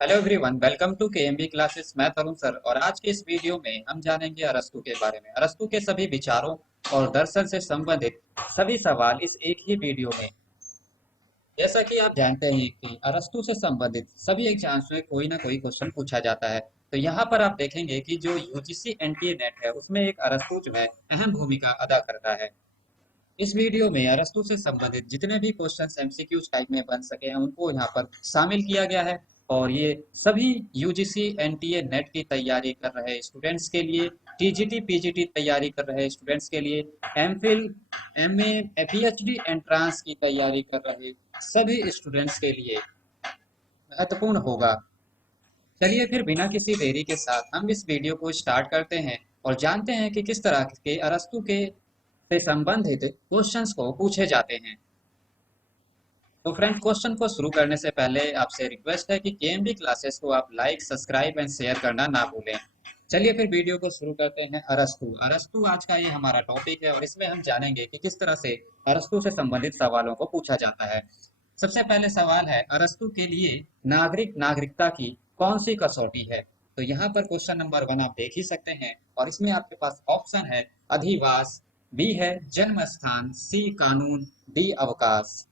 Hello everyone, welcome to KMB classes. मैं Tarun sir और आज के इस वीडियो में हम जानेंगे अरस्तू के बारे में। अरस्तू के सभी विचारों और दर्शन से संबंधित सभी सवाल इस एक ही वीडियो में। जैसा कि आप जानते हैं कि अरस्तू से संबंधित सभी एग्जाम्स में कोई ना कोई क्वेश्चन पूछा जाता है। तो यहाँ पर आप देखेंगे कि जो यूजीसी एनटीए नेट है उसमें एक अरस्तू जो है अहम भूमिका अदा करता है। इस वीडियो में अरस्तू से संबंधित जितने भी क्वेश्चंस एमसीक्यूज टाइप में बन सके हैं उनको यहाँ पर शामिल किया गया है। और ये सभी यूजीसी एनटीए नेट की तैयारी कर रहे स्टूडेंट्स के लिए, टीजीटी पीजीटी तैयारी कर रहे स्टूडेंट्स के लिए, एमफिल एमए पीएचडी एंट्रांस की तैयारी कर रहे सभी स्टूडेंट्स के लिए महत्वपूर्ण होगा। चलिए फिर बिना किसी देरी के साथ हम इस वीडियो को स्टार्ट करते हैं और जानते हैं कि किस तरह के अरस्तू के से संबंधित क्वेश्चंस को पूछे जाते हैं। तो फ्रेंड्स, क्वेश्चन को शुरू करने से पहले आपसे रिक्वेस्ट है कि केएमबी क्लासेस को आप लाइक, सब्सक्राइब एंड शेयर करना ना भूलें। चलिए फिर वीडियो को शुरू करते हैं। अरस्तू अरस्तू आज का ये हमारा टॉपिक है और इसमें हम जानेंगे कि किस तरह से अरस्तू से संबंधित सवालों को पूछा जाता है। सबसे पहले सवाल है, अरस्तू के लिए नागरिकता की कौन सी कसौटी है? तो यहाँ पर क्वेश्चन नंबर 1 आप देख ही सकते हैं और इसमें आपके पास ऑप्शन है अधिवास, बी है जन्म स्थान, सी कानून, डी अवकाश।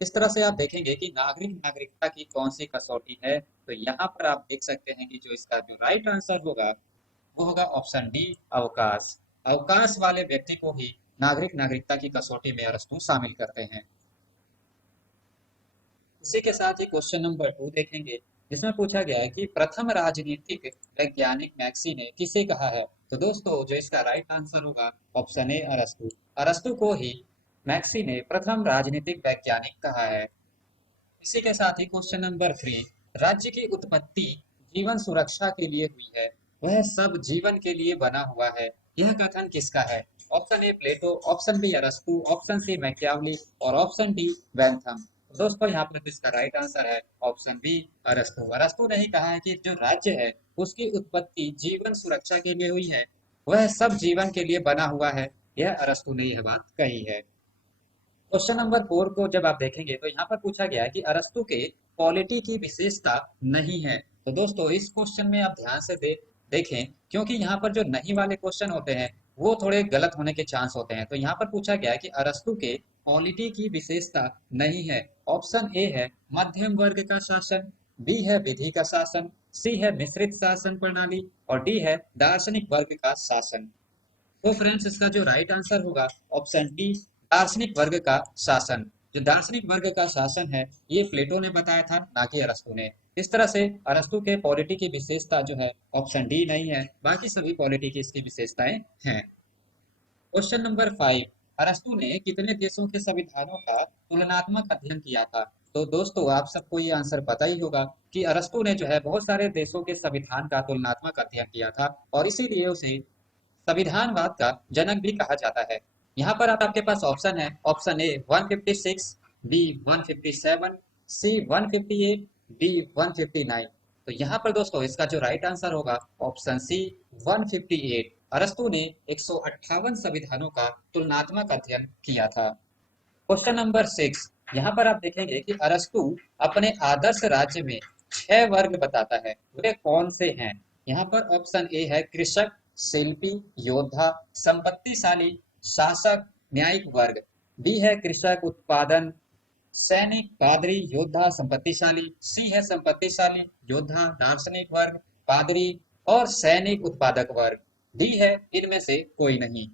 इस तरह से आप देखेंगे कि नागरिकता की कौन सी कसौटी है। तो यहाँ पर आप देख सकते हैं कि जो इसका जो राइट आंसर होगा वो होगा ऑप्शन डी, अवकाश। अवकाश वाले व्यक्ति को ही नागरिकता की कसौटी में अरस्तू शामिल करते हैं। इसी के साथ ही क्वेश्चन नंबर 2 देखेंगे, जिसमें पूछा गया है कि प्रथम राजनीतिक वैज्ञानिक मैक्सी ने किसे कहा है? तो दोस्तों, जो इसका राइट आंसर होगा ऑप्शन ए, अरस्तू। अरस्तू को ही मैक्सी ने प्रथम राजनीतिक वैज्ञानिक कहा है। इसी के साथ ही क्वेश्चन नंबर 3, राज्य की उत्पत्ति जीवन सुरक्षा के लिए हुई है, वह सब जीवन के लिए बना हुआ है, यह कथन किसका है? Option A Plato, option B अरस्तु, ऑप्शन सी मैकियावली और ऑप्शन डी बेंथम। दोस्तों, यहाँ पर इसका राइट आंसर है ऑप्शन बी, अरस्तु। अरस्तु ने ही कहा है कि जो राज्य है उसकी उत्पत्ति जीवन सुरक्षा के लिए हुई है, वह सब जीवन के लिए बना हुआ है, यह अरस्तु ने यह बात कही है। क्वेश्चन नंबर 4 को जब आप देखेंगे तो यहाँ पर पूछा गया है कि अरस्तु के पॉलिटी की विशेषता नहीं है। तो दोस्तों, इस क्वेश्चन में आप ध्यान से देखें, क्योंकि यहाँ पर जो नहीं वाले क्वेश्चन होते हैं वो थोड़े गलत होने के चांस होते हैं। तो यहाँ पर पूछा गया है कि अरस्तु के पॉलिटी की विशेषता नहीं है। ऑप्शन ए है मध्यम वर्ग का शासन, बी है विधि का शासन, सी है मिश्रित शासन प्रणाली और डी है दार्शनिक वर्ग का शासन। तो फ्रेंड्स, इसका जो राइट आंसर होगा ऑप्शन डी, दार्शनिक वर्ग का शासन। जो दार्शनिक वर्ग का शासन है ये प्लेटो ने बताया था, ना कि अरस्तु ने। इस तरह से अरस्तु के पॉलिटी की विशेषता जो है ऑप्शन डी नहीं है, बाकी सभी पॉलिटी की इसकी विशेषताएं हैं। क्वेश्चन नंबर 5, अरस्तु ने कितने देशों के संविधानों का तुलनात्मक अध्ययन किया था? तो दोस्तों, आप सबको ये आंसर पता ही होगा कि अरस्तु ने जो है बहुत सारे देशों के संविधान का तुलनात्मक अध्ययन किया था और इसीलिए उसे संविधानवाद का जनक भी कहा जाता है। यहाँ पर आपके पास ऑप्शन है, option A 156, B 157, C 158, D 159। तो यहाँ पर दोस्तों इसका जो राइट आंसर होगा ऑप्शन सी, 158। अरस्तु ने 158 संविधानों का तुलनात्मक अध्ययन किया था। क्वेश्चन नंबर 6, यहाँ पर आप देखेंगे कि अरस्तु अपने आदर्श राज्य में 6 वर्ग बताता है, वे कौन से हैं? यहाँ पर ऑप्शन ए है कृषक, शिल्पी, योद्धा, संपत्तिशाली, शासक, न्यायिक वर्ग। बी है कृषक, उत्पादन, सैनिक, पादरी, योद्धा, संपत्तिशाली। सी है संपत्तिशाली, योद्धा, दार्शनिक वर्ग, पादरी और सैनिक, उत्पादक वर्ग। डी है इनमें से कोई नहीं।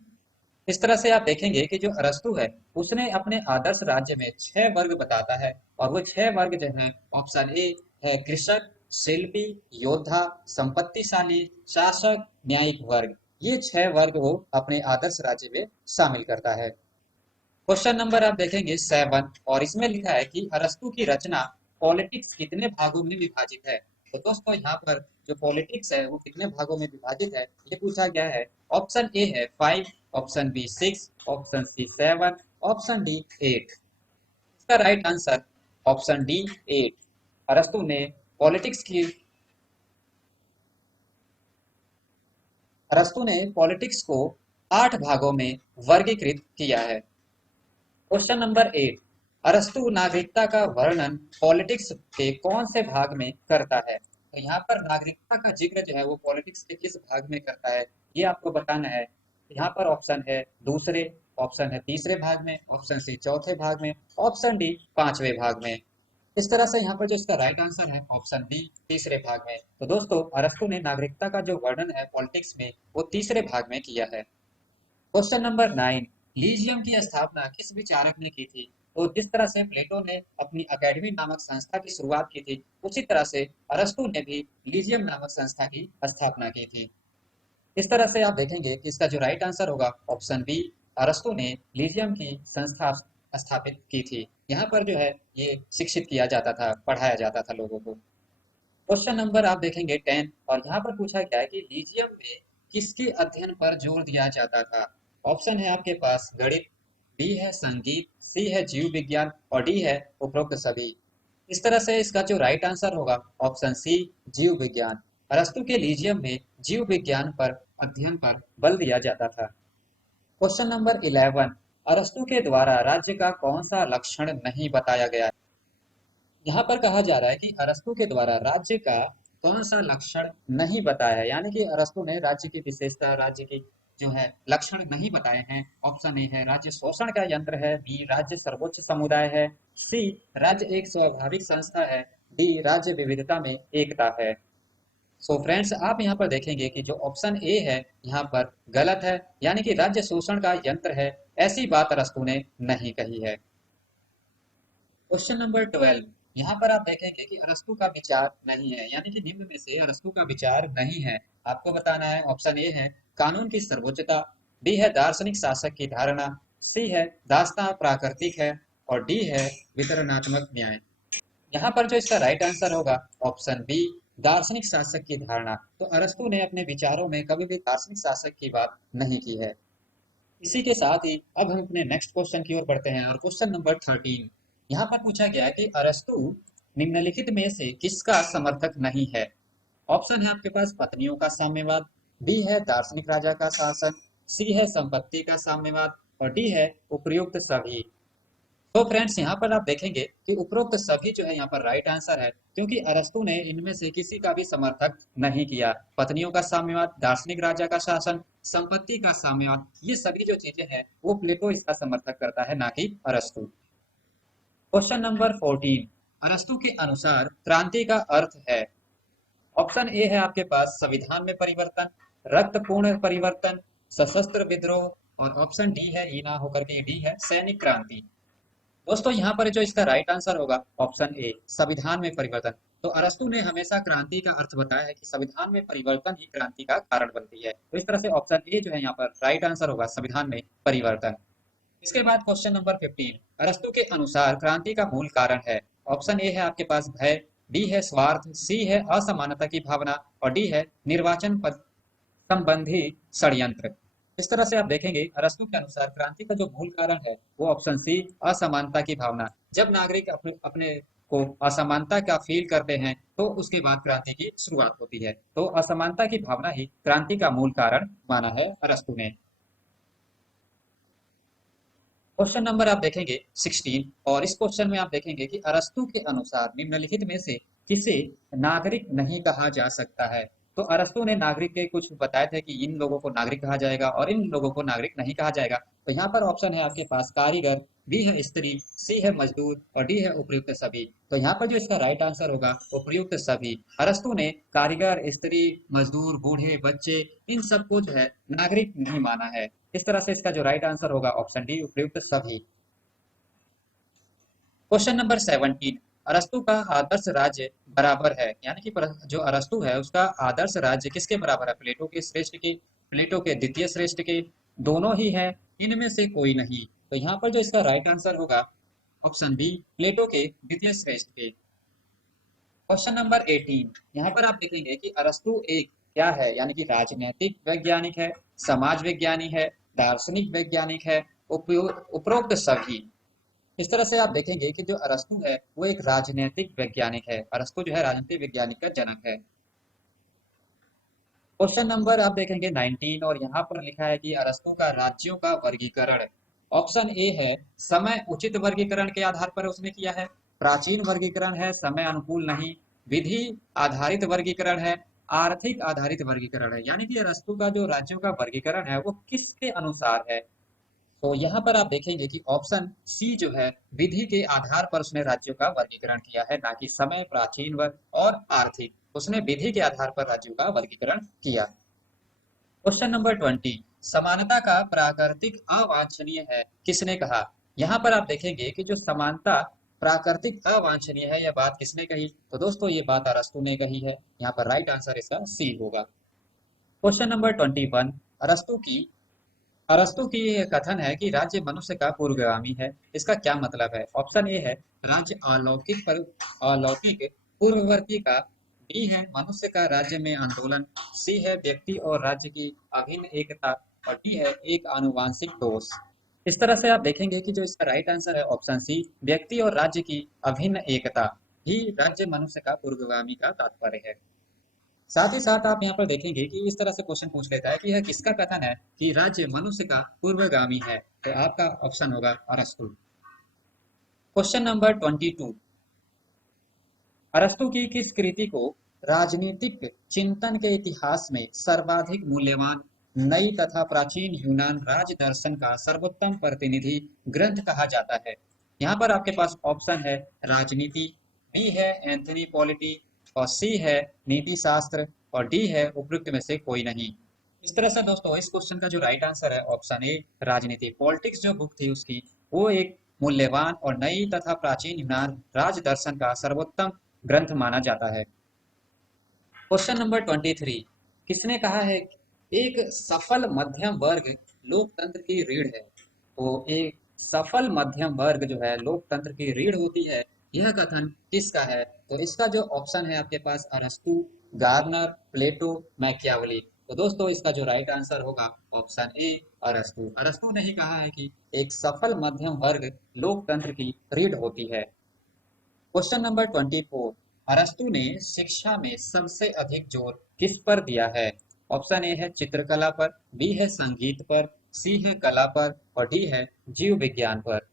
इस तरह से आप देखेंगे कि जो अरस्तु है उसने अपने आदर्श राज्य में 6 वर्ग बताता है और वो 6 वर्ग जो है ऑप्शन ए है कृषक, शिल्पी, योद्धा, संपत्तिशाली, शासक, न्यायिक वर्ग। ये 6 वर्ग वो अपने आदर्श राज्य में शामिल करता है। क्वेश्चन नंबर आप देखेंगे 7 और इसमें लिखा है कि अरस्तु की रचना पॉलिटिक्स कितने भागों में विभाजित है? तो दोस्तों, यहाँ पर जो पॉलिटिक्स है वो कितने भागों में विभाजित है ये पूछा गया है। ऑप्शन ए है 5, option B 6, option C 7, option D 8। इसका राइट आंसर ऑप्शन डी 8। अरस्तु ने पॉलिटिक्स की अरस्तु ने पॉलिटिक्स को 8 भागों में वर्गीकृत किया है। क्वेश्चन नंबर 8, अरस्तु नागरिकता का वर्णन पॉलिटिक्स के कौन से भाग में करता है? तो यहाँ पर नागरिकता का जिक्र जो है वो पॉलिटिक्स के किस भाग में करता है, ये आपको बताना है। यहाँ पर ऑप्शन है दूसरे, ऑप्शन है तीसरे भाग में, ऑप्शन सी चौथे भाग में, ऑप्शन डी पांचवें भाग में। इस तरह से यहाँ पर जो इसका राइट आंसर है ऑप्शन बी तीसरे भाग में। तो दोस्तों अरस्तु ने नागरिकता का जो वर्णन है पॉलिटिक्स में वो तीसरे भाग में किया है। क्वेश्चन नंबर 9, लीजियम की स्थापना किस विचारक ने की थी? तो जिस तरह से प्लेटो ने अपनी अकेडमी नामक संस्था की शुरुआत की थी, उसी तरह से अरस्तु ने भी लीजियम नामक संस्था की स्थापना की थी। इस तरह से आप देखेंगे कि इसका जो राइट आंसर होगा ऑप्शन बी, अरस्तु ने लीजियम की संस्था स्थापित की थी। यहाँ पर जो है ये शिक्षित किया जाता था, पढ़ाया जाता था लोगों को। क्वेश्चन नंबर आप देखेंगे 10, और यहाँ पर पूछा गया है कि लीजियम में किसके अध्ययन पर जोर दिया जाता था? ऑप्शन है आपके पास गणित, बी है संगीत, सी है जीव विज्ञान और डी है उपरोक्त सभी। इस तरह से इसका जो राइट आंसर होगा ऑप्शन सी जीव विज्ञान। अरस्तु के लीजियम में जीव विज्ञान पर अध्ययन पर बल दिया जाता था। क्वेश्चन नंबर 11, अरस्तु के द्वारा राज्य का कौन सा लक्षण नहीं बताया गया? यहाँ पर कहा जा रहा है कि अरस्तु के द्वारा राज्य का कौन सा लक्षण नहीं बताया है, यानी कि अरस्तु ने राज्य की विशेषता, राज्य की जो है लक्षण नहीं बताए हैं। ऑप्शन ए है राज्य शोषण का यंत्र है, बी राज्य सर्वोच्च समुदाय है, सी राज्य एक स्वाभाविक संस्था है, डी राज्य विविधता में एकता है। सो फ्रेंड्स आप यहाँ पर देखेंगे कि जो ऑप्शन ए है यहाँ पर गलत है, यानी कि राज्य शोषण का यंत्र है, ऐसी बात अरस्तु ने नहीं कही है। क्वेश्चन नंबर 12, यहाँ पर आप देखेंगे कि अरस्तु का विचार नहीं है, यानी कि निम्न में से अरस्तु का विचार नहीं है। आपको बताना है। ऑप्शन ए है कानून की सर्वोच्चता, बी है दार्शनिक शासक की धारणा, सी है दास्तां प्राकृतिक है और डी है वितरणात्मक न्याय। यहाँ पर जो इसका राइट आंसर होगा ऑप्शन बी दार्शनिक शासक की धारणा। तो अरस्तु ने अपने विचारों में कभी भी दार्शनिक शासक की बात नहीं की है। इसी के साथ ही अब हम अपने नेक्स्ट क्वेश्चन की ओर बढ़ते हैं, और क्वेश्चन नंबर 13, यहाँ पर पूछा गया है कि अरस्तु निम्नलिखित में से किसका समर्थक नहीं है? ऑप्शन है आपके पास पत्नियों का साम्यवाद, बी है दार्शनिक राजा का शासन, सी है संपत्ति का साम्यवाद और डी है उपयुक्त सभी। तो फ्रेंड्स यहाँ पर आप देखेंगे कि उपरोक्त सभी जो है यहाँ पर राइट आंसर है, क्योंकि अरस्तु ने इनमें से किसी का भी समर्थक नहीं किया। पत्नियों का साम्यवाद, दार्शनिक राजा का शासन, संपत्ति का साम्यवाद, ये सभी जो चीजें हैं वो प्लेटो इसका समर्थक करता है, ना कि अरस्तु। क्वेश्चन नंबर 14, अरस्तु के अनुसार क्रांति का अर्थ है? ऑप्शन ए है आपके पास संविधान में परिवर्तन, रक्तपूर्ण परिवर्तन, सशस्त्र विद्रोह और ऑप्शन डी है ई ना होकर के डी है सैनिक क्रांति। दोस्तों यहाँ पर जो इसका राइट आंसर होगा ऑप्शन ए संविधान में परिवर्तन। तो अरस्तु ने हमेशा क्रांति का अर्थ बताया है कि संविधान में परिवर्तन ही क्रांति का कारण बनती है। तो इस तरह से ऑप्शन ए जो है यहाँ पर राइट आंसर होगा संविधान में परिवर्तन। इसके बाद क्वेश्चन नंबर 15, अरस्तु के अनुसार क्रांति का मूल कारण है? ऑप्शन ए है आपके पास भय, बी है स्वार्थ, सी है असमानता की भावना और डी है निर्वाचन पद संबंधी षड्यंत्र। इस तरह से आप देखेंगे अरस्तु के अनुसार क्रांति का जो मूल कारण है वो ऑप्शन सी असमानता की भावना। जब नागरिक अपने अपने को असमानता का फील करते हैं तो उसके बाद क्रांति की शुरुआत होती है। तो असमानता की भावना ही क्रांति का मूल कारण माना है अरस्तु ने। क्वेश्चन नंबर आप देखेंगे 16, और इस क्वेश्चन में आप देखेंगे कि अरस्तु के अनुसार निम्नलिखित में से किसे नागरिक नहीं कहा जा सकता है? तो अरस्तु ने नागरिक के कुछ बताए थे कि इन लोगों को नागरिक कहा जाएगा और इन लोगों को नागरिक नहीं कहा जाएगा। तो यहाँ पर ऑप्शन है आपके पास कारीगर, बी है स्त्री, सी है मजदूर और डी है उपयुक्त सभी। तो यहाँ पर जो इसका राइट आंसर होगा उपयुक्त सभी। अरस्तु ने कारीगर, स्त्री, मजदूर, बूढ़े, बच्चे, इन सबको जो है नागरिक नहीं माना है। इस तरह से इसका जो राइट आंसर होगा ऑप्शन डी उपयुक्त सभी। क्वेश्चन नंबर 17, अरस्तु का आदर्श राज्य बराबर है, यानी कि जो अरस्तु है उसका आदर्श राज्य किसके बराबर है? प्लेटो के श्रेष्ठ के, प्लेटो के द्वितीय श्रेष्ठ के, दोनों ही है, इनमें से कोई नहीं। तो यहाँ पर जो इसका राइट आंसर होगा ऑप्शन बी प्लेटो के द्वितीय श्रेष्ठ के। क्वेश्चन नंबर 18, यहाँ पर आप देखेंगे कि अरस्तु एक क्या है, यानी कि राजनीतिक वैज्ञानिक है, समाज वैज्ञानिक है, दार्शनिक वैज्ञानिक है, उपरोक्त सभी। इस तरह से आप देखेंगे कि जो अरस्तु है वो एक राजनीतिक वैज्ञानिक है। अरस्तु जो है राजनीतिक वैज्ञानिक का जनक है। क्वेश्चन नंबर आप देखेंगे 19, और यहाँ पर लिखा है कि अरस्तु का राज्यों का वर्गीकरण। ऑप्शन ए है समय उचित वर्गीकरण के आधार पर उसने किया है, प्राचीन वर्गीकरण है, समय अनुकूल नहीं, विधि आधारित वर्गीकरण है, आर्थिक आधारित वर्गीकरण है। यानी कि अरस्तु का जो राज्यों का वर्गीकरण है वो किसके अनुसार है? तो यहाँ पर आप देखेंगे कि ऑप्शन सी जो है विधि के आधार पर उसने राज्यों का वर्गीकरण किया है, ना कि समय, प्राचीन वर्ग और आर्थिक। उसने विधि के आधार पर राज्यों का वर्गीकरण किया। क्वेश्चन नंबर 20, समानता का प्राकृतिक अवांछनीय है किसने कहा? यहाँ पर आप देखेंगे कि जो समानता प्राकृतिक अवांछनीय है, यह बात किसने कही? तो दोस्तों ये बात अरस्तु ने कही है। यहाँ पर राइट आंसर इसका सी होगा। क्वेश्चन नंबर 21, अरस्तु की अरस्तु की ये कथन है कि राज्य मनुष्य का पूर्वगामी है, इसका क्या मतलब है? ऑप्शन ए है राज्य अलौकिक पर अलौकिक पूर्ववर्ती का, बी है मनुष्य का राज्य में आंदोलन, सी है व्यक्ति और राज्य की अभिन्न एकता और डी है एक आनुवांशिक दोष। इस तरह से आप देखेंगे कि जो इसका राइट आंसर है ऑप्शन सी, व्यक्ति और राज्य की अभिन्न एकता ही राज्य मनुष्य का पूर्वगामी का तात्पर्य है। साथ ही साथ आप यहाँ पर देखेंगे कि इस तरह से क्वेश्चन पूछ लेता है कि यह किसका कथन है कि राज्य मनुष्य का पूर्वगामी है? तो आपका ऑप्शन होगा अरस्तु। क्वेश्चन नंबर 22, अरस्तु की किस कृति को राजनीतिक चिंतन के इतिहास में सर्वाधिक मूल्यवान नई तथा प्राचीन यूनान राज दर्शन का सर्वोत्तम प्रतिनिधि ग्रंथ कहा जाता है? यहाँ पर आपके पास ऑप्शन है राजनीति, बी है एंथनी पॉलिटी और सी है नीति शास्त्र और डी है उपयुक्त में से कोई नहीं। इस तरह से दोस्तों इस क्वेश्चन का जो राइट आंसर है ऑप्शन ए राजनीति। पॉलिटिक्स जो बुक थी उसकी, वो एक मूल्यवान और नई तथा प्राचीन यूनान राज दर्शन का सर्वोत्तम ग्रंथ माना जाता है। क्वेश्चन नंबर 23, किसने कहा है कि एक सफल मध्यम वर्ग लोकतंत्र की रीढ़ है? तो एक सफल मध्यम वर्ग जो है लोकतंत्र की रीढ़ होती है, यह कथन किसका है? तो इसका जो ऑप्शन है आपके पास अरस्तु, गार्नर, प्लेटो, मैकियावली। तो दोस्तों इसका जो राइट आंसर होगा ऑप्शन ए अरस्तु। अरस्तु ने ही कहा है कि एक सफल मध्यम वर्ग लोकतंत्र की रीढ़ होती है। क्वेश्चन नंबर 24, अरस्तु ने शिक्षा में सबसे अधिक जोर किस पर दिया है? ऑप्शन ए है चित्रकला पर, बी है संगीत पर, सी है कला पर और डी है जीव विज्ञान पर।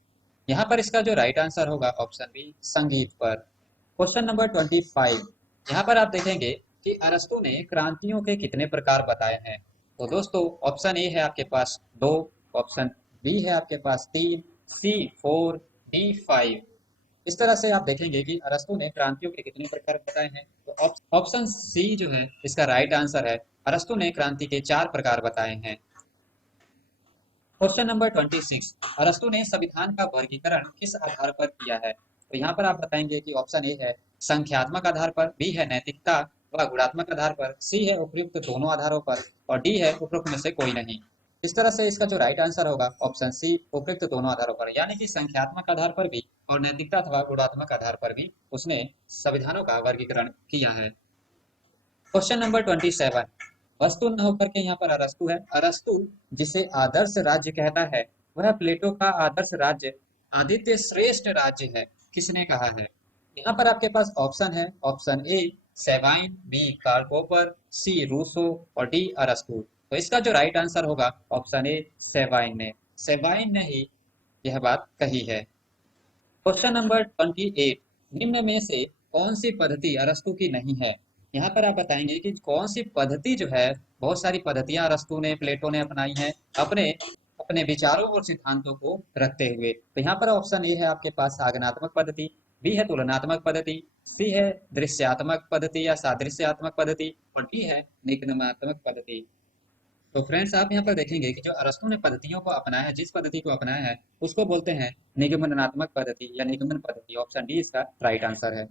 यहाँ पर इसका जो राइट आंसर होगा ऑप्शन बी संगीत पर। क्वेश्चन नंबर 25, यहाँ पर आप देखेंगे कि अरस्तु ने क्रांतियों के कितने प्रकार बताए हैं? तो दोस्तों ऑप्शन ए है आपके पास 2, ऑप्शन बी है आपके पास 3, सी 4, डी 5। इस तरह से आप देखेंगे कि अरस्तु ने क्रांतियों के कितने प्रकार बताए हैं। तो ऑप्शन सी जो है इसका राइट आंसर है। अरस्तु ने क्रांति के 4 प्रकार बताए हैं। क्वेश्चन नंबर 26, अरस्तु ने संविधान का वर्गीकरण किस आधार पर किया है? तो यहाँ पर आप बताएंगे कि ऑप्शन ए है संख्यात्मक आधार पर, बी है नैतिकता व गुणात्मक आधार पर, सी है उपयुक्त दोनों आधारों पर और डी है उपयुक्त में से कोई नहीं। इस तरह से इसका जो राइट आंसर होगा ऑप्शन सी उपयुक्त दोनों आधारों पर, यानी कि संख्यात्मक आधार पर भी और नैतिकता अथवा गुणात्मक आधार पर भी उसने संविधानों का वर्गीकरण किया है। क्वेश्चन नंबर 27, वस्तु न होकर के यहाँ पर अरस्तु है। अरस्तु जिसे आदर्श राज्य कहता है वह प्लेटो का आदर्श राज्य आदित्य श्रेष्ठ राज्य है किसने कहा है? यहाँ पर आपके पास ऑप्शन है option A Sabine, B Karl Popper, C Rousseau और डी अरस्तु। तो इसका जो राइट आंसर होगा ऑप्शन ए सेवाइन ने ही यह बात कही है। क्वेश्चन नंबर 28, निम्न में से कौन सी पद्धति अरस्तु की नहीं है? यहाँ पर आप बताएंगे कि कौन सी पद्धति जो है, बहुत सारी पद्धतियां अरस्तु ने प्लेटो ने अपनाई हैं अपने अपने विचारों और सिद्धांतों को रखते हुए। तो यहाँ पर ऑप्शन ए है आपके पास आगमनात्मक पद्धति, बी है तुलनात्मक पद्धति, सी है दृश्यात्मक पद्धति या सादृश्यात्मक पद्धति और डी है निगमनात्मक पद्धति। तो फ्रेंड्स आप यहाँ पर देखेंगे कि जो अरस्तु ने पद्धतियों को अपनाया है, जिस पद्धति को अपनाया है उसको बोलते हैं निगमनात्मक पद्धति या निगमन पद्धति। ऑप्शन डी इसका राइट आंसर है।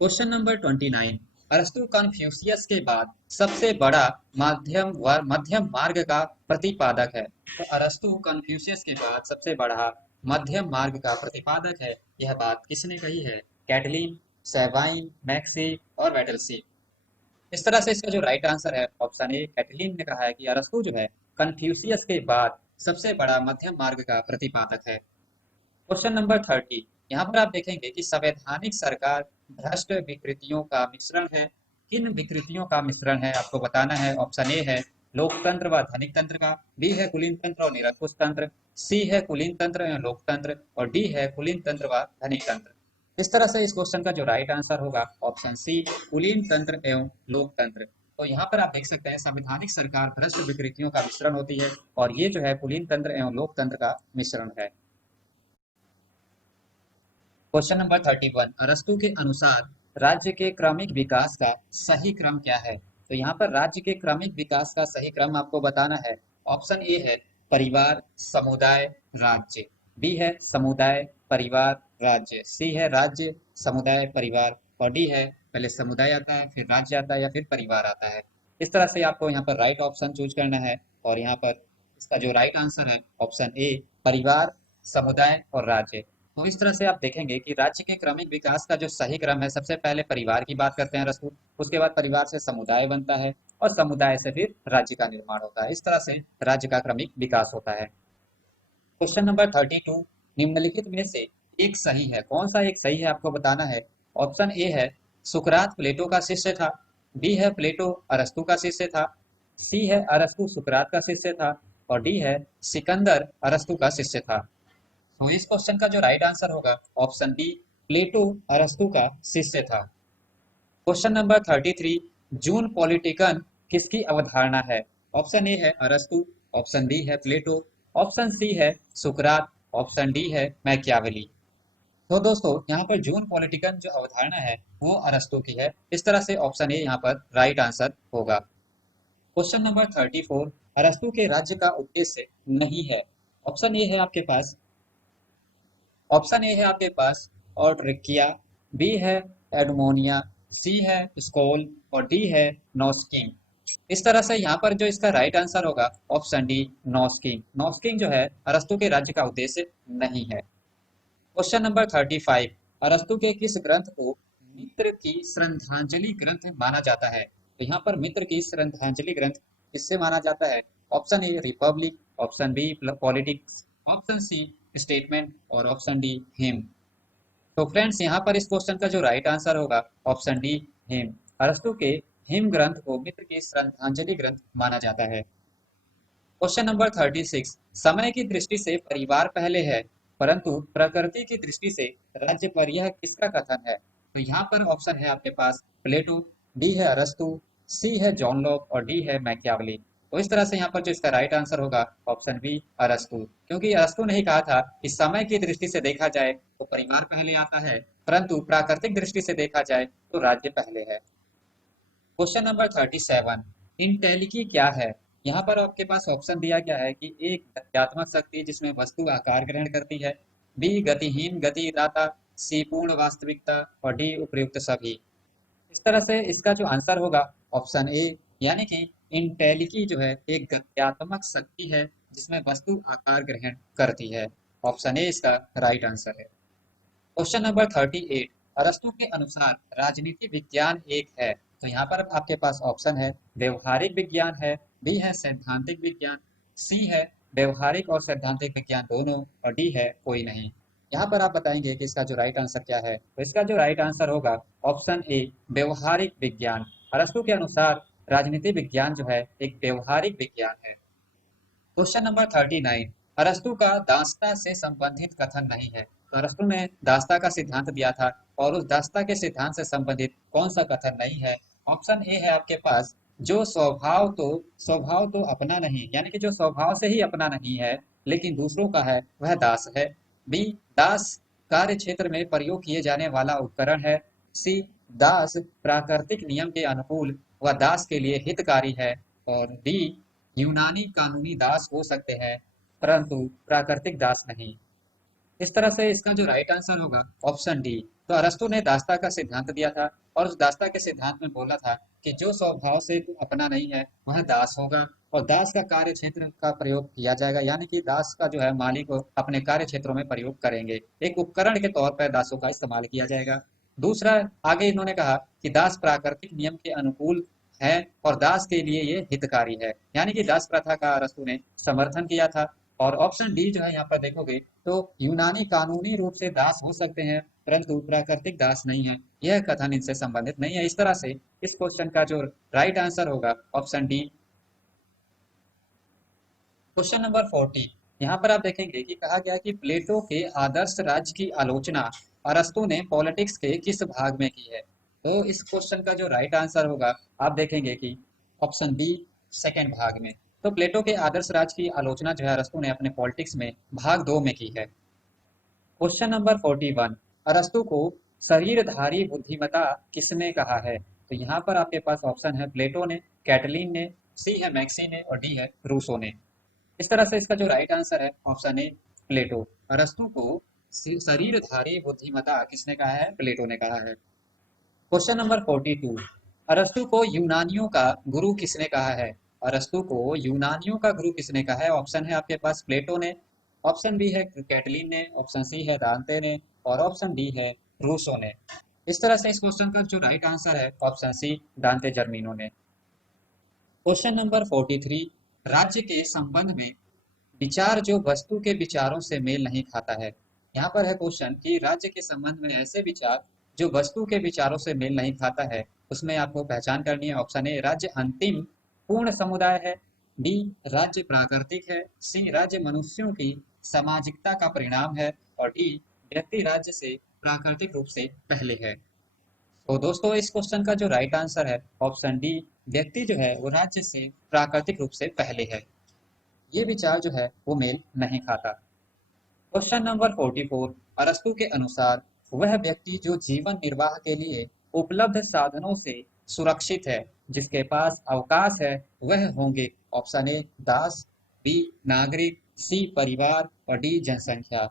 क्वेश्चन नंबर 29, अरस्तु कन्फ्यूशियस के बाद सबसे बड़ा मध्यम मार्ग का प्रतिपादक है। तो अरस्तु कन्फ्यूशियस के बाद सबसे बड़ा मध्यम मार्ग का प्रतिपादक है, यह बात किसने कही है? कैटलिन, सेवाइन, मैक्सी और वेटलसी। इस तरह से इसका जो राइट आंसर है ऑप्शन ए कैटलिन ने कहा है कि अरस्तु जो है कन्फ्यूशियस के बाद सबसे बड़ा मध्यम मार्ग का प्रतिपादक है। क्वेश्चन नंबर 30, यहाँ पर आप देखेंगे कि संवैधानिक सरकार भ्रष्ट विकृतियों का मिश्रण है। किन विकृतियों का मिश्रण है आपको बताना है। ऑप्शन ए है लोकतंत्र व धनिक तंत्र का, बी है कुलीन तंत्र और निरंकुश तंत्र, सी है कुलीन तंत्र एवं लोकतंत्र और डी है कुलीन तंत्र व धनिक तंत्र। इस तरह से इस क्वेश्चन का जो राइट आंसर होगा ऑप्शन सी कुलीन तंत्र एवं लोकतंत्र। तो यहाँ पर आप देख सकते हैं संवैधानिक सरकार भ्रष्ट विकृतियों का मिश्रण होती है और ये जो है कुलीन तंत्र एवं लोकतंत्र का मिश्रण है। क्वेश्चन नंबर 31, अरस्तु के अनुसार राज्य के क्रमिक विकास का सही क्रम क्या है? तो यहाँ पर राज्य के क्रमिक विकास का सही क्रम आपको बताना है। ऑप्शन ए है परिवार, समुदाय, राज्य, बी है समुदाय, परिवार, राज्य, सी है राज्य, समुदाय, परिवार और डी है पहले समुदाय आता है फिर राज्य आता है या फिर परिवार आता है। इस तरह से आपको यहाँ पर राइट ऑप्शन चूज करना है और यहाँ पर इसका जो राइट आंसर है ऑप्शन ए परिवार, समुदाय और राज्य। तो इस तरह से आप देखेंगे कि राज्य के क्रमिक विकास का जो सही क्रम है, सबसे पहले परिवार की बात करते हैं रसूल, उसके बाद परिवार से समुदाय बनता है और समुदाय से फिर राज्य का निर्माण होता है। इस तरह से राज्य का क्रमिक विकास होता है। क्वेश्चन नंबर 32, निम्नलिखित में से एक सही है। कौन सा एक सही है आपको बताना है। ऑप्शन ए है सुकरात प्लेटो का शिष्य था, बी है प्लेटो अरस्तु का शिष्य था, सी है अरस्तु सुकरात का शिष्य था और डी है सिकंदर अरस्तु का शिष्य था। तो इस क्वेश्चन का जो राइट आंसर होगा ऑप्शन बी प्लेटो अरस्तु का शिष्य था। क्वेश्चन नंबर 33, जून पॉलिटिकन किसकी अवधारणा है। ऑप्शन ए है अरस्तु, ऑप्शन बी है प्लेटो, ऑप्शन सी है सुकरात, ऑप्शन डी है मैकियावेली। तो दोस्तों यहाँ पर जून पॉलिटिकन जो अवधारणा है वो अरस्तु की है। इस तरह से ऑप्शन ए यहाँ पर राइट आंसर होगा। क्वेश्चन नंबर 34, अरस्तु के राज्य का उद्देश्य नहीं है। ऑप्शन ए है आपके पास ऑप्शन ए है आपके पास ऑट्रिकिया, बी है एडमोनिया, सी है स्कोल और डी है नॉस्किंग। इस तरह से यहाँ पर जो इसका राइट आंसर होगा ऑप्शन डी नॉस्किंग। नॉस्किंग जो है अरस्तु के राज्य का उद्देश्य नहीं है। क्वेश्चन नंबर 35, अरस्तु के किस ग्रंथ को मित्र की श्रद्धांजलि ग्रंथ माना जाता है। तो यहाँ पर मित्र की श्रद्धांजलि ग्रंथ किससे माना जाता है। Option A republic, option B politics, option C statement और ऑप्शन डी हिम। तो फ्रेंड्स यहाँ पर इस क्वेश्चन का जो राइट आंसर होगा ऑप्शन डी हिम। अरस्तु के हिम ग्रंथ को मित्र की श्रद्धांजलि ग्रंथ माना जाता है। क्वेश्चन नंबर 36, समय की दृष्टि से परिवार पहले है परंतु प्रकृति की दृष्टि से राज्य पर, यह किसका कथन है। तो यहाँ पर ऑप्शन है आपके पास प्लेटो, बी है अरस्तु, सी है जॉन लॉक और डी है मैकियावेली। तो इस तरह से यहाँ पर जो इसका राइट आंसर होगा ऑप्शन बी अरस्तु, क्योंकि अरस्तु ने ही कहा था कि समय की दृष्टि से देखा जाए तो परिवार पहले आता है परंतु प्राकृतिक दृष्टि से देखा जाए तो राज्य पहले है। क्वेश्चन नंबर 37, इंटेलिकी क्या है। यहाँ पर आपके पास ऑप्शन दिया गया है कि एक गत्यात्मक शक्ति जिसमें वस्तु आकार ग्रहण करती है, बी गतिहीन गति दाता, सी पूर्ण वास्तविकता और डी उपयुक्त सभी। इस तरह से इसका जो आंसर होगा ऑप्शन ए, यानी कि इंटेलिकी जो है एक गत्यात्मक शक्ति है जिसमें वस्तु आकार ग्रहण करती है। ऑप्शन ए इसका राइट आंसर है। क्वेश्चन नंबर 38, अरस्तु के अनुसार राजनीति विज्ञान एक है। तो यहाँ पर आपके पास ऑप्शन है व्यवहारिक विज्ञान है, बी है सैद्धांतिक विज्ञान, सी है व्यवहारिक और सैद्धांतिक विज्ञान दोनों और डी है कोई नहीं। यहाँ पर आप बताएंगे कि इसका जो राइट आंसर क्या है। तो इसका जो राइट आंसर होगा ऑप्शन ए व्यवहारिक विज्ञान। अरस्तु के अनुसार राजनीति विज्ञान जो है एक व्यवहारिक विज्ञान है। क्वेश्चन नंबर 39, अरस्तु का दास्ता से संबंधित कथन नहीं है। तो अरस्तु ने दास्ता का सिद्धांत दिया था और उस दास्ता के सिद्धांत से संबंधित कौन सा कथन नहीं है। ऑप्शन ए है आपके पास जो स्वभाव तो अपना नहीं, यानी कि जो स्वभाव से ही अपना नहीं है लेकिन दूसरों का है वह दास है, बी दास कार्य क्षेत्र में प्रयोग किए जाने वाला उपकरण है, सी दास प्राकृतिक नियम के अनुकूल व दास के लिए हितकारी है और डी यूनानी कानूनी दास हो सकते हैं परंतु प्राकृतिक दास नहीं। इस तरह से इसका जो राइट आंसर होगा ऑप्शन डी। तो अरस्तु ने दास्ता का सिद्धांत दिया था और उस दास्ता के सिद्धांत में बोला था कि जो स्वभाव से अपना नहीं है वह दास होगा और दास का कार्य क्षेत्र का प्रयोग किया जाएगा, यानी कि दास का जो है मालिक अपने कार्य क्षेत्रों में प्रयोग करेंगे, एक उपकरण के तौर पर दासों का इस्तेमाल किया जाएगा। दूसरा, आगे इन्होंने कहा कि दास प्राकृतिक नियम के अनुकूल है और दास के लिए ये हितकारी है, यानी कि दास प्रथा का अरस्तु ने समर्थन किया था। और ऑप्शन डी जो है यहाँ पर देखोगे तो यूनानी कानूनी रूप से दास हो सकते हैं परंतु प्राकृतिक दास नहीं है, यह कथन इनसे संबंधित नहीं है। इस तरह से इस क्वेश्चन का जो राइट आंसर होगा ऑप्शन डी क्वेश्चन नंबर 40। यहाँ पर आप देखेंगे कि कहा गया कि प्लेटो के आदर्श राज्य की आलोचना अरस्तु ने पॉलिटिक्स के किस भाग में की है। तो इस क्वेश्चन का जो राइट आंसर होगा, आप देखेंगे कि ऑप्शन बी, सेकेंड भाग में। तो प्लेटो के आदर्श राज्य की आलोचना जो है अरस्तु ने अपने पॉलिटिक्स में भाग 2 में की है। Question number 41। अरस्तु को शरीरधारी बुद्धिमता किसने कहा है। तो यहाँ पर आपके पास ऑप्शन है प्लेटो ने, कैटलीन ने, सी है मैक्सी ने और डी है रूसो ने। इस तरह से इसका जो राइट आंसर है ऑप्शन ए, प्लेटो। अरस्तु को शरीरधारी बुद्धिमता किसने कहा है, प्लेटो ने कहा है। Question number 42। अरस्तु को यूनानियों का गुरु किसने कहा है। अरस्तु को यूनानियों का गुरु किसने कहा है। ऑप्शन है आपके पास प्लेटो ने, ऑप्शन बी है कैटलीन ने, ऑप्शन सी है दांते ने और ऑप्शन डी है रूसो ने। इस तरह से इस क्वेश्चन का जो राइट आंसर है ऑप्शन सी, दांते जर्मीनो ने। Question number 43। राज्य के संबंध में विचार जो वस्तु के विचारों से मेल नहीं खाता है। यहाँ पर है क्वेश्चन कि राज्य के संबंध में ऐसे विचार जो वस्तु के विचारों से मेल नहीं खाता है, उसमें आपको पहचान करनी है। ऑप्शन ए, राज्य अंतिम पूर्ण समुदाय है। बी, राज्य प्राकृतिक है। सी, राज्य मनुष्यों की सामाजिकता का परिणाम है और डी, व्यक्ति राज्य से प्राकृतिक रूप से पहले है। तो दोस्तों इस क्वेश्चन का जो राइट आंसर है ऑप्शन डी, व्यक्ति जो है वो राज्य से प्राकृतिक रूप से पहले है। ये विचार जो है वो मेल नहीं खाता। Question number 44। अरस्तु के अनुसार वह व्यक्ति जो जीवन निर्वाह के लिए उपलब्ध साधनों से सुरक्षित है, जिसके पास अवकाश है, वह होंगे। ऑप्शन ए, दास, बी, नागरिक, सी, परिवार और डी, जनसंख्या।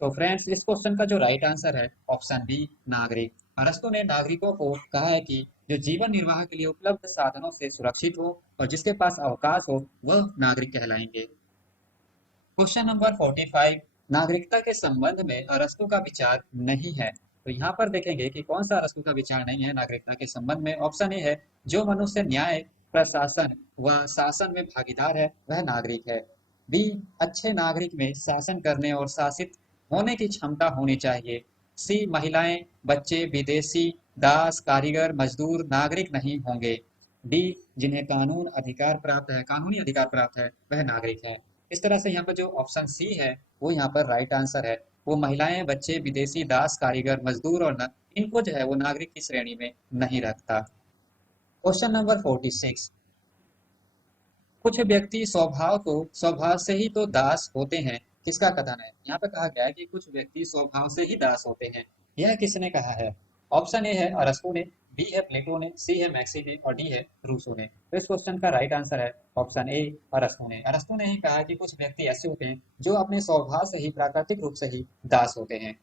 तो फ्रेंड्स इस क्वेश्चन का जो राइट आंसर है ऑप्शन बी, नागरिक। अरस्तु ने नागरिकों को कहा है कि जो जीवन निर्वाह के लिए उपलब्ध साधनों से सुरक्षित हो और जिसके पास अवकाश हो, वह नागरिक कहलाएंगे। Question number 45। नागरिकता के संबंध में अरस्तु का विचार नहीं है। तो यहाँ पर देखेंगे कि कौन सा अरस्तु का विचार नहीं है नागरिकता के संबंध में। ऑप्शन ए है, जो मनुष्य न्याय, प्रशासन व शासन में भागीदार है वह नागरिक है। बी, अच्छे नागरिक में शासन करने और शासित होने की क्षमता होनी चाहिए। सी, महिलाएं, बच्चे, विदेशी, दास, कारीगर, मजदूर नागरिक नहीं होंगे। डी, जिन्हें कानून अधिकार प्राप्त है, कानूनी अधिकार प्राप्त है, वह नागरिक है। इस तरह से यहाँ पर जो ऑप्शन सी है वो यहाँ पर राइट आंसर है। वो महिलाएं, बच्चे, विदेशी, दास, कारीगर, मजदूर और इनको जो है वो नागरिक की श्रेणी में नहीं रखता। Question number 46। कुछ व्यक्ति स्वभाव से ही तो दास होते हैं, किसका कथन है। यहाँ पे कहा गया है कि कुछ व्यक्ति स्वभाव से ही दास होते हैं, यह किसने कहा है। ऑप्शन ए है अरस्तु ने, बी है प्लेटो ने, सी है मैक्सी ने और डी है रूसो ने। तो इस क्वेश्चन का राइट आंसर है ऑप्शन ए, अरस्तु ने। अरस्तु ने ही कहा कि कुछ व्यक्ति ऐसे होते हैं जो अपने स्वभाव से ही, प्राकृतिक रूप से ही दास होते हैं।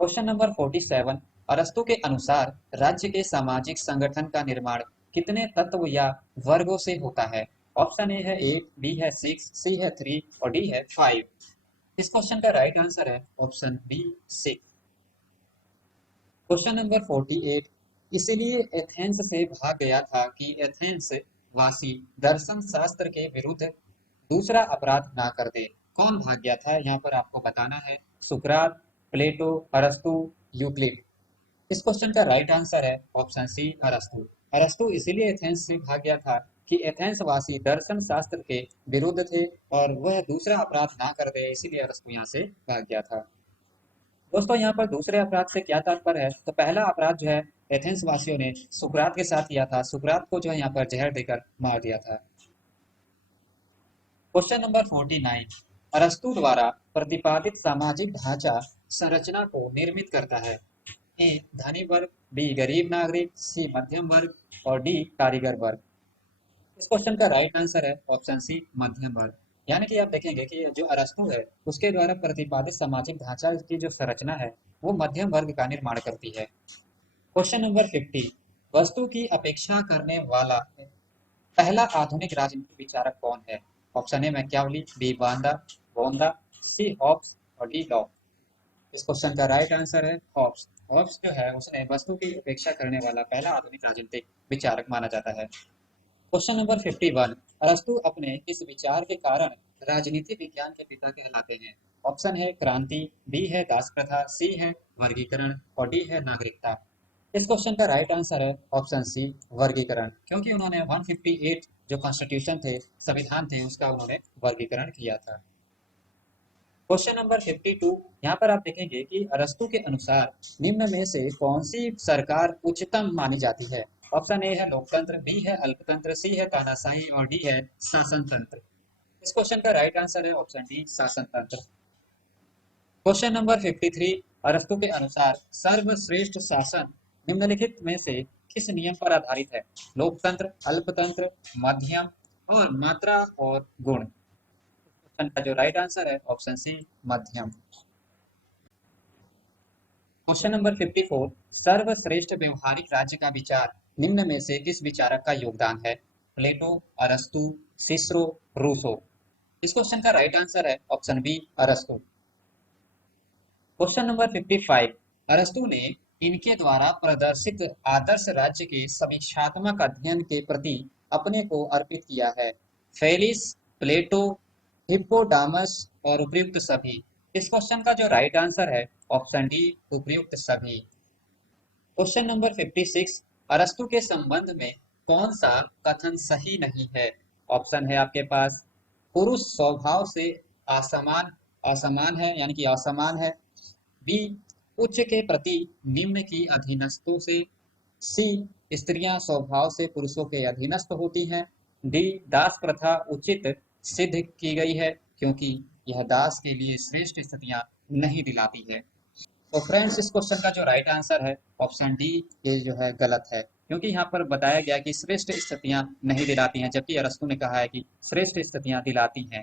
Question number 47। अरस्तु के अनुसार राज्य के सामाजिक संगठन का निर्माण कितने तत्व या वर्गों से होता है। ऑप्शन ए है 8, बी है 6, सी है 3 और डी है 5। इस क्वेश्चन का राइट आंसर है ऑप्शन बी, 6। Question number 48। इसलिए एथेंस से भाग गया था कि एथेंस वासी दर्शन शास्त्र के विरुद्ध दूसरा अपराध ना कर दे। कौन भाग गया था यहाँ पर आपको बताना है। सुकरात, प्लेटो, अरस्तु, यूक्लिड। इस क्वेश्चन का राइट आंसर है ऑप्शन सी, अरस्तु। अरस्तु इसीलिए एथेंस से भाग गया था कि एथेंस वासी दर्शन शास्त्र के विरुद्ध थे और वह दूसरा अपराध ना कर दे, इसीलिए अरस्तु यहाँ से भाग गया था। दोस्तों यहाँ पर दूसरे अपराध से क्या तात्पर्य है। तो पहला अपराध जो है एथेंस वासियों ने सुकरात के साथ किया था। सुकरात को जो है यहाँ पर जहर देकर मार दिया था। Question number 49। अरस्तु द्वारा प्रतिपादित सामाजिक ढांचा संरचना को निर्मित करता है। ए, धनी वर्ग, बी, गरीब नागरिक, सी, मध्यम वर्ग और डी, कारीगर वर्ग। इस क्वेश्चन का राइट आंसर है ऑप्शन सी, मध्यम वर्ग। यानी कि आप देखेंगे कि जो अरस्तु है उसके द्वारा प्रतिपादित सामाजिक ढांचा की जो संरचना है वो मध्यम वर्ग का निर्माण करती है। Question number 50। वस्तु की अपेक्षा करने वाला पहला आधुनिक राजनीतिक विचारक कौन है। ऑप्शन ए मैकियावली, बी बांदा बोंदा, सी हॉब्स और डी लॉक। इस क्वेश्चन का राइट आंसर है हॉब्स। हॉब्स जो है उसने वस्तु की उपेक्षा करने वाला पहला आधुनिक राजनीतिक विचारक माना जाता है। Question number 51। अरस्तु अपने इस विचार के कारण राजनीति विज्ञान के पिता कहलाते हैं। ऑप्शन है क्रांति, बी है दास प्रथा, सी है वर्गीकरण और डी है नागरिकता। इस क्वेश्चन का राइट आंसर है ऑप्शन सी, वर्गीकरण। क्योंकि उन्होंने 158 जो कॉन्स्टिट्यूशन थे, संविधान थे, उसका उन्होंने वर्गीकरण किया था। क्वेश्चन नंबर 52, यहाँ पर आप देखेंगे कि अरस्तु के अनुसार निम्न में से कौन सी सरकार उच्चतम मानी जाती है। ऑप्शन ए है लोकतंत्र, बी है अल्पतंत्र, सी है तानाशाही और डी है शासन तंत्र। इस क्वेश्चन का राइट आंसर है ऑप्शन डी, शासन तंत्र। क्वेश्चन नंबर 53, अरस्तु के अनुसार सर्वश्रेष्ठ शासन निम्नलिखित में से किस नियम पर आधारित है। लोकतंत्र, अल्पतंत्र, मध्यम और मात्रा और गुण। क्वेश्चन का जो राइट आंसर है ऑप्शन सी, मध्यम। क्वेश्चन नंबर 54, सर्वश्रेष्ठ व्यवहारिक राज्य का विचार निम्न में से किस विचारक का योगदान है। प्लेटो, अरस्तु, सिसरो, रूसो। इस क्वेश्चन का राइट आंसर है ऑप्शन बी, अरस्तु। क्वेश्चन नंबर 55, अरस्तु ने इनके द्वारा प्रदर्शित आदर्श राज्य के समीक्षात्मक अध्ययन के प्रति अपने को अर्पित किया है। फेलिस, प्लेटो, हिप्पोडामस और उपयुक्त सभी। इस क्वेश्चन का जो राइट आंसर है ऑप्शन डी, उपयुक्त सभी। क्वेश्चन नंबर 56, अरस्तु के संबंध में कौन सा कथन सही नहीं है। ऑप्शन है आपके पास, पुरुष स्वभाव से असमान असमान है, यानी कि असमान है। बी, उच्च के प्रति निम्न की अधीनस्थों से। सी, स्त्रियां स्वभाव से पुरुषों के अधीनस्थ होती हैं। डी, दास प्रथा उचित सिद्ध की गई है क्योंकि यह दास के लिए श्रेष्ठ स्थितियां नहीं दिलाती है। तो फ्रेंड्स, इस क्वेश्चन का जो राइट आंसर है ऑप्शन डी, ये जो है गलत है, क्योंकि यहाँ पर बताया गया कि श्रेष्ठ स्थितियां नहीं दिलाती हैं, जबकि अरस्तु ने कहा है कि श्रेष्ठ स्थितियां दिलाती हैं।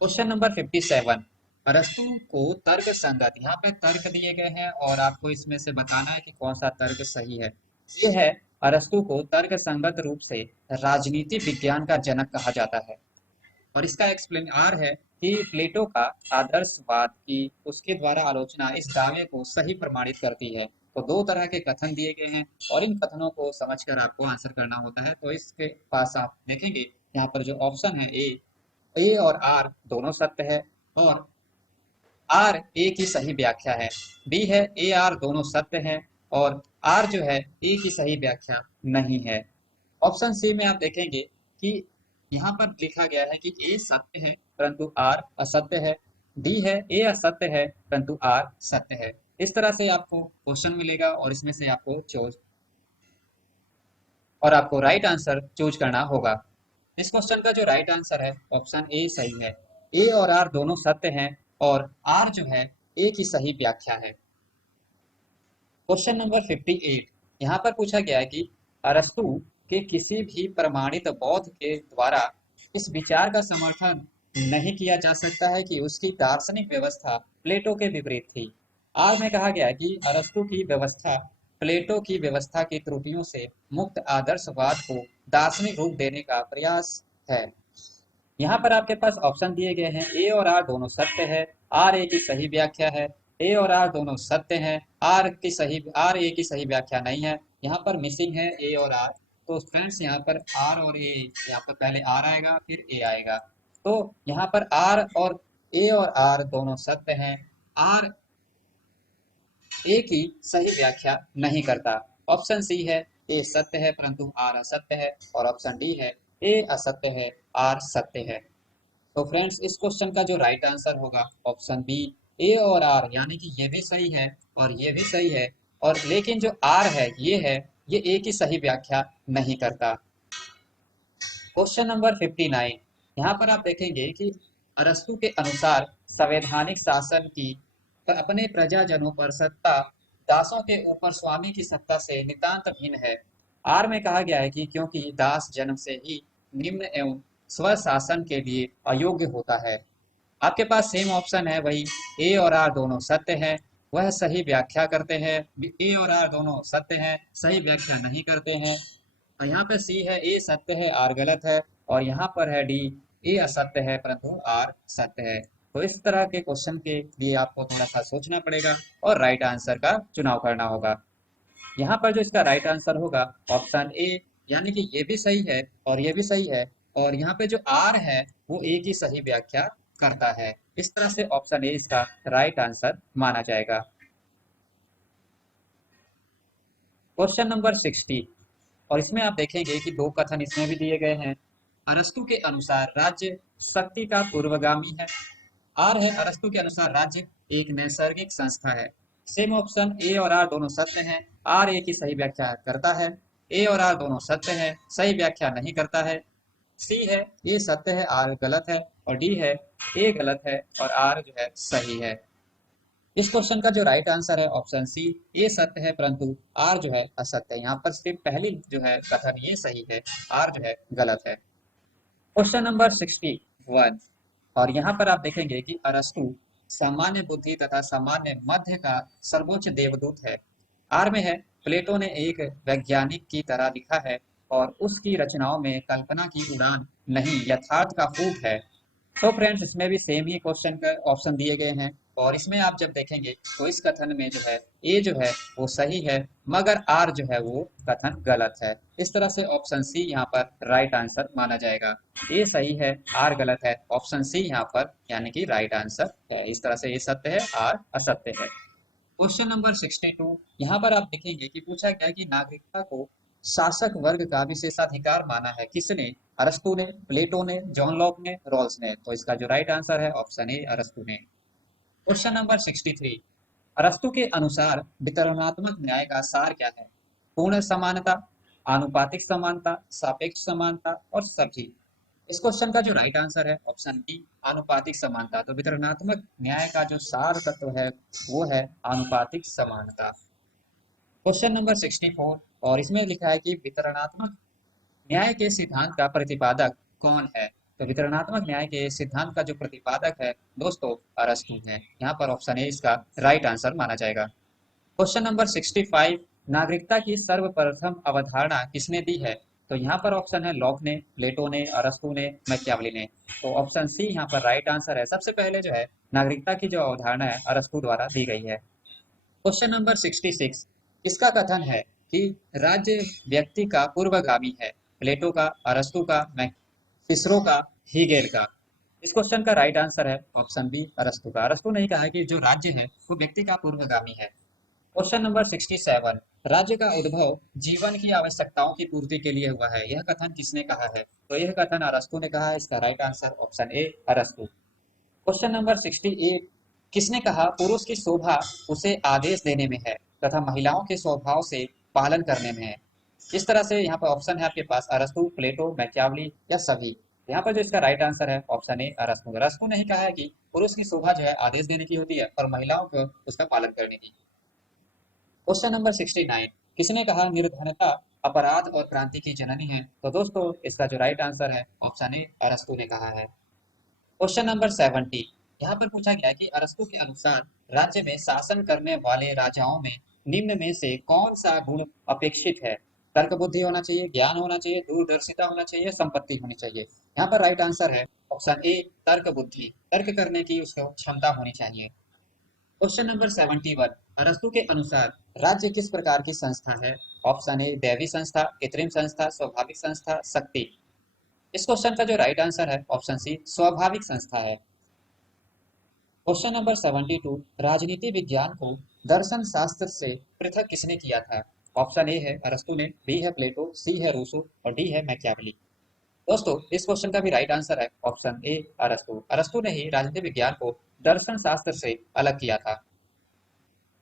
क्वेश्चन नंबर 57, अरस्तु को तर्क संगत, यहाँ पे तर्क दिए गए हैं और आपको इसमें से बताना है कि कौन सा तर्क सही है। ये है, अरस्तु को तर्क संगत रूप से राजनीति विज्ञान का जनक कहा जाता है। और इसका एक्सप्लेन आर है कि प्लेटो का आदर्शवाद की उसके द्वारा आलोचना इस दावे को सही प्रमाणित करती है। तो दो तरह के कथन दिए गए हैं और इन कथनों को समझकर आपको आंसर करना होता है। तो इसके पास आप देखेंगे यहाँ पर जो ऑप्शन है ए और आर दोनों सत्य है, और आर ए की सही व्याख्या है। बी है ए आर दोनों सत्य है, और आर जो है ए की सही व्याख्या नहीं है। ऑप्शन सी में आप देखेंगे कि यहाँ पर लिखा गया है कि ए सत्य है परंतु आर असत्य है। डी है ए असत्य है परंतु आर सत्य है। इस तरह से आपको क्वेश्चन मिलेगा और इसमें से आपको चूज और आपको राइट आंसर चूज करना होगा। इस क्वेश्चन का जो राइट आंसर है ऑप्शन ए सही है। ए और आर दोनों सत्य हैं और आर जो है ए की सही व्याख्या है। क्वेश्चन नंबर 58, यहाँ पर पूछा गया है कि अरस्तु के किसी भी प्रमाणित बौद्ध के द्वारा इस विचार का समर्थन नहीं किया जा सकता है कि उसकी दार्शनिक व्यवस्था प्लेटो के विपरीत थी। आर में कहा गया है कि अरस्तु की व्यवस्था प्लेटो की व्यवस्था की त्रुटियों से मुक्त आदर्शवाद को दार्शनिक रूप देने का प्रयास है। यहाँ पर आपके पास ऑप्शन दिए गए हैं, ए और आर दोनों सत्य है, आर ए की सही व्याख्या है। ए और आर दोनों सत्य हैं, आर ए की सही व्याख्या नहीं है। यहाँ पर मिसिंग है ए और आर। तो फ्रेंड्स, यहाँ पर आर और ए, यहाँ पर पहले आर आएगा फिर ए आएगा। तो यहाँ पर आर और ए और आर दोनों सत्य हैं। आर ए की सही व्याख्या नहीं करता। ऑप्शन सी है, ए सत्य है परंतु आर असत्य है, और ऑप्शन डी है, ए असत्य है आर सत्य है। तो फ्रेंड्स, इस क्वेश्चन का जो राइट आंसर होगा ऑप्शन बी, ए और आर, यानी कि ये भी सही है और ये भी सही है, और लेकिन जो आर है ये ए की सही व्याख्या नहीं करता। क्वेश्चन नंबर 59, यहाँ पर आप देखेंगे कि अरस्तु के अनुसार संवैधानिक शासन की अपने प्रजाजनों पर सत्ता दासों के ऊपर स्वामी की सत्ता से नितांत भिन्न है। आर में कहा गया है कि क्योंकि दास जन्म से ही निम्न एवं स्वशासन के लिए अयोग्य होता है। आपके पास सेम ऑप्शन है वही, ए और आर दोनों सत्य है, वह सही व्याख्या करते हैं। ए और आर दोनों सत्य हैं, सही व्याख्या नहीं करते हैं। और यहाँ पे सी है, ए सत्य है आर गलत है, और यहाँ पर है डी, ए असत्य है परंतु आर सत्य है। तो इस तरह के क्वेश्चन के लिए आपको थोड़ा सा सोचना पड़ेगा और राइट आंसर का चुनाव करना होगा। यहाँ पर जो इसका राइट आंसर होगा ऑप्शन ए, यानी कि ये भी सही है और ये भी सही है, और यहाँ पे जो आर है वो ए की सही व्याख्या करता है। इस तरह से ऑप्शन ए इसका राइट आंसर माना जाएगा। क्वेश्चन नंबर 60, और इसमें आप देखेंगे कि दो कथन इसमें भी दिए गए हैं। अरस्तु के अनुसार राज्य शक्ति का पूर्वगामी है। आर है अरस्तु के अनुसार राज्य एक नैसर्गिक संस्था है। सेम ऑप्शन ए और आर दोनों सत्य हैं। आर ए की सही व्याख्या करता है, ए और आर दोनों सत्य है, सही व्याख्या नहीं करता है। सी है ए सत्य है आर गलत है, और डी है ए गलत है और आर जो है सही है। इस क्वेश्चन का जो राइट आंसर है ऑप्शन सी, ये सत्य है परंतु आर जो है असत्य है। यहाँ पर सिर्फ पहली जो है कथन ये सही है, आर जो है गलत है। क्वेश्चन नंबर 61, और यहाँ पर आप देखेंगे कि अरस्तु सामान्य बुद्धि तथा सामान्य मध्य का सर्वोच्च देवदूत है। आर में है प्लेटो ने एक वैज्ञानिक की तरह लिखा है और उसकी रचनाओं में कल्पना की उड़ान नहीं यथार्थ का फूट है। तो फ्रेंड्स इसमें भी सेम ही क्वेश्चन का ऑप्शन दिए गए हैं, और इसमें आप जब देखेंगे तो इस कथन में जो है ए जो है वो सही है, मगर आर जो है वो कथन गलत है। इस तरह से ऑप्शन सी यहाँ पर राइट आंसर माना जाएगा। ए सही है, आर गलत है, ऑप्शन सी यहाँ पर यानी कि राइट आंसर है। इस तरह से ए सत्य है, आर असत्य है। क्वेश्चन नंबर 62, यहाँ पर आप देखेंगे कि पूछा गया कि नागरिकता को शासक वर्ग का विशेषाधिकार माना है किसने? अरस्तु ने, प्लेटो ने, जॉन लॉक ने, रॉल्स ने। तो इसका जो राइट आंसर है ऑप्शन ए अरस्तु ने। क्वेश्चन नंबर 63, अरस्तु के अनुसार वितरणात्मक न्याय का सार क्या है? पूर्ण समानता, आनुपातिक समानता, सापेक्ष समानता और सभी। इस क्वेश्चन का जो राइट आंसर है ऑप्शन बी आनुपातिक समानता। तो वितरणात्मक न्याय का जो सार तत्व है वो है आनुपातिक समानता। क्वेश्चन नंबर 64, और इसमें लिखा है कि वितरणात्मक न्याय के सिद्धांत का प्रतिपादक कौन है? तो वितरणात्मक न्याय के सिद्धांत का जो प्रतिपादक है दोस्तों अरस्तु है। यहाँ पर ऑप्शन ए इसका राइट आंसर माना जाएगा। क्वेश्चन नंबर 65, नागरिकता की सर्वप्रथम अवधारणा किसने दी है? तो यहाँ पर ऑप्शन है लॉक ने, प्लेटो ने, अरस्तु ने, मैकियावेली ने। तो ऑप्शन सी यहाँ पर राइट आंसर है। सबसे पहले जो है नागरिकता की जो अवधारणा है अरस्तु द्वारा दी गई है। क्वेश्चन नंबर 66, इसका कथन है कि राज्य व्यक्ति का पूर्वगामी है? प्लेटो का, अरस्तु का, सिसरो का, हीगेल का। इस क्वेश्चन का राइट आंसर है ऑप्शन बी अरस्तु का। अरस्तु ने कहा है कि जो राज्य है वो व्यक्ति का पूर्वगामी है। क्वेश्चन नंबर 67, राज्य का उद्भव जीवन की आवश्यकताओं की पूर्ति के लिए हुआ है, यह कथन किसने कहा है? तो यह कथन अरस्तु ने कहा है। इसका राइट आंसर ऑप्शन ए अरस्तु। क्वेश्चन नंबर 68, किसने कहा पुरुष की शोभा उसे आदेश देने में है तथा महिलाओं के स्वभाव से पालन करने में है? इस तरह से यहाँ पर ऑप्शन है आपके पास अरस्तु, प्लेटो, मैकियावेली या सभी। यहाँ पर जो इसका राइट आंसर है ऑप्शन ए अरस्तु। अरस्तु ने ही कहा है कि पुरुष की शोभा जो है आदेश देने की होती है और महिलाओं को उसका पालन करने की। क्वेश्चन नंबर 69, किसने कहा निर्धनता अपराध और क्रांति की जननी है? तो दोस्तों इसका जो राइट आंसर है ऑप्शन ए अरस्तु ने कहा है। क्वेश्चन नंबर 70, यहाँ पर पूछा गया कि अरस्तु के अनुसार राज्य में शासन करने वाले राजाओं में निम्न में से कौन सा गुण अपेक्षित है? तर्क बुद्धि होना चाहिए, ज्ञान होना चाहिए, दूरदर्शिता होना चाहिए, संपत्ति होनी चाहिए। यहाँ पर राइट आंसर है ऑप्शन ए तर्क बुद्धि, तर्क करने की उसको क्षमता होनी चाहिए। क्वेश्चन नंबर 71, अरस्तु के अनुसार राज्य किस प्रकार की संस्था है? ऑप्शन ए दैवी संस्था, कृत्रिम संस्था, स्वाभाविक संस्था, शक्ति। इस क्वेश्चन का जो राइट आंसर है ऑप्शन सी स्वाभाविक संस्था है। क्वेश्चन नंबर 72, राजनीति विज्ञान को दर्शन शास्त्र से पृथक किसने किया था? ऑप्शन ए है अरस्तु ने, बी है प्लेटो, सी है रूसो और डी है मैकियावेली। दोस्तों इस क्वेश्चन का भी राइट आंसर है ऑप्शन ए अरस्तु। अरस्तु ने ही राजनीति विज्ञान को दर्शन शास्त्र से अलग किया था।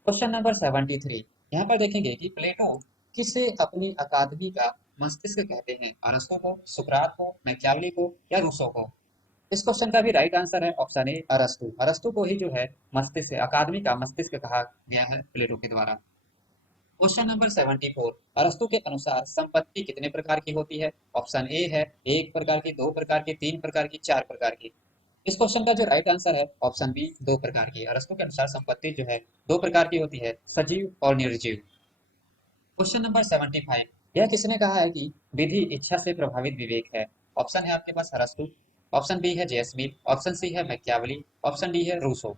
क्वेश्चन नंबर 73, यहाँ पर देखेंगे कि प्लेटो किसे अपनी अकादमी का मस्तिष्क कहते हैं? अरस्तु को, सुकरात को, मैकियावेली को या रूसो को? इस क्वेश्चन का भी राइट आंसर है ऑप्शन ए अरस्तु। अरस्तु को ही जो है मस्तिष्क अकादमी का मस्तिष्क कहा गया है प्लेटो के द्वारा। क्वेश्चन नंबर 74, अरस्तु के अनुसार संपत्ति कितने प्रकार की होती है? ऑप्शन ए है एक प्रकार की, दो प्रकार की, तीन प्रकार की, चार प्रकार की। इस क्वेश्चन का जो राइट आंसर है ऑप्शन बी दो प्रकार की। अरस्तु के अनुसार संपत्ति जो है दो प्रकार की होती है, सजीव और निर्जीव। क्वेश्चन नंबर 75, यह किसने कहा है कि विधि इच्छा से प्रभावित विवेक है? ऑप्शन है आपके पास अरस्तु, ऑप्शन बी है जेसमिन, ऑप्शन सी है मैकियावेली, ऑप्शन डी है रूसो।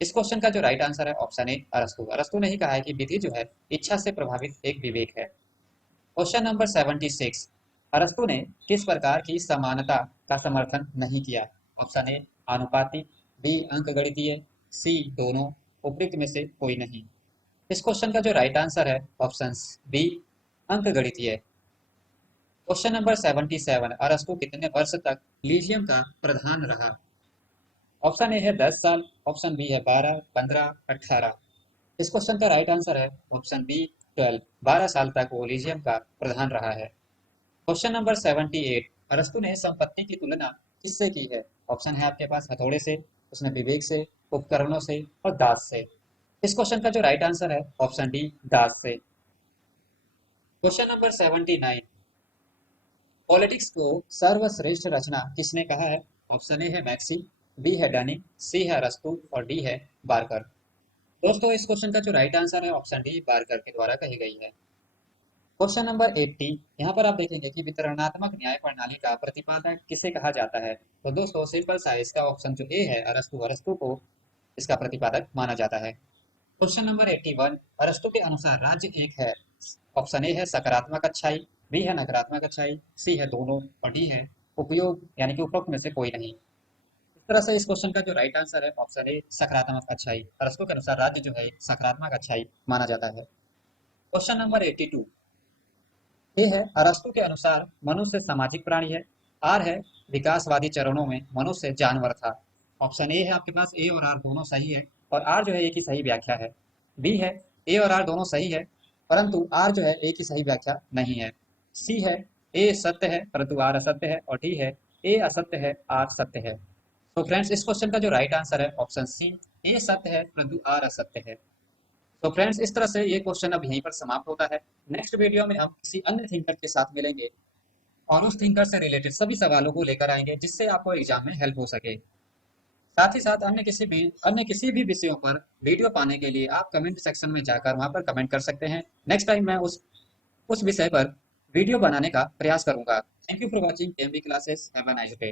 इस क्वेश्चन का जो राइट आंसर है ऑप्शन ए अरस्तु। अरस्तु ने ही कहा है कि विधि जो है इच्छा से प्रभावित एक विवेक है। क्वेश्चन नंबर 76, अरस्तु ने किस प्रकार की समानता का समर्थन नहीं किया? ऑप्शन ए आनुपातिक, बी अंकगणितीय, सी दोनों, उपयुक्त में से कोई नहीं। इस क्वेश्चन का जो राइट आंसर है ऑप्शन बी अंकगणितीय। क्वेश्चन नंबर 77, अरस्तु कितने वर्ष तक लीजियम का प्रधान रहा? ऑप्शन ए है 10 साल, ऑप्शन बी है 12, 15, 18। इस क्वेश्चन का राइट आंसर है ऑप्शन बी 12। 12 साल तक वो लीजियम का प्रधान रहा है। क्वेश्चन नंबर 78, अरस्तु ने संपत्ति की तुलना किससे की है? ऑप्शन है आपके पास हथौड़े से, उसमें विवेक से, उपकरणों से और दास से। इस क्वेश्चन का जो राइट आंसर है ऑप्शन डी दास से। क्वेश्चन नंबर 79, पॉलिटिक्स को सर्वश्रेष्ठ रचना किसने कहा है? ऑप्शन ए है मैक्सी, बी है डनिंग, सी है अरस्तू और डी है बार्कर। दोस्तों इस क्वेश्चन का जो राइट आंसर है ऑप्शन डी बार्कर के द्वारा कही गई है। क्वेश्चन नंबर 80, यहाँ पर आप देखेंगे कि वितरणात्मक न्याय प्रणाली का प्रतिपादक किसे कहा जाता है? तो दोस्तों सिंपल सा इसका ऑप्शन जो ए है अरस्तु, अरस्तु को इसका प्रतिपादक माना जाता है। क्वेश्चन नंबर 81, अरस्तु के अनुसार राज्य एक है। ऑप्शन ए है सकारात्मक अच्छाई, बी है नकारात्मक अच्छाई, सी है दोनों और डी है उपयोग यानी कि उपरोक्त में से कोई नहीं। इस तरह से इस क्वेश्चन का जो राइट आंसर है ऑप्शन ए सकारात्मक अच्छाई। अरस्तु के अनुसार राज्य जो है सकारात्मक अच्छाई माना जाता है। क्वेश्चन नंबर 82, ए है अरस्तु के अनुसार मनुष्य सामाजिक प्राणी है। आर है विकासवादी चरणों में मनुष्य जानवर था। ऑप्शन ए है आपके पास ए और आर दोनों सही है और आर जो है एक ही सही व्याख्या है। बी है ए और आर दोनों सही है परंतु आर जो है एक ही सही व्याख्या नहीं है। सी है ए सत्य है परंतु आर असत्य है और डी है ए असत्य है आर सत्य है। तो फ्रेंड्स इस क्वेश्चन का जो राइट आंसर है ऑप्शन सी ए सत्य है परंतु आर असत्य है। तो फ्रेंड्स इस तरह से ये क्वेश्चन अब यहीं पर समाप्त होता है। नेक्स्ट वीडियो में हम किसी अन्य थिंकर के साथ मिलेंगे और उस थिंकर से रिलेटेड सभी सवालों को लेकर आएंगे जिससे आपको एग्जाम में हेल्प हो सके। साथ ही साथ अन्य किसी भी विषयों पर वीडियो पाने के लिए आप कमेंट सेक्शन में जाकर वहां पर कमेंट कर सकते हैं। नेक्स्ट टाइम मैं उस विषय पर वीडियो बनाने का प्रयास करूंगा। Thank you for watching MB classes. Have a nice day.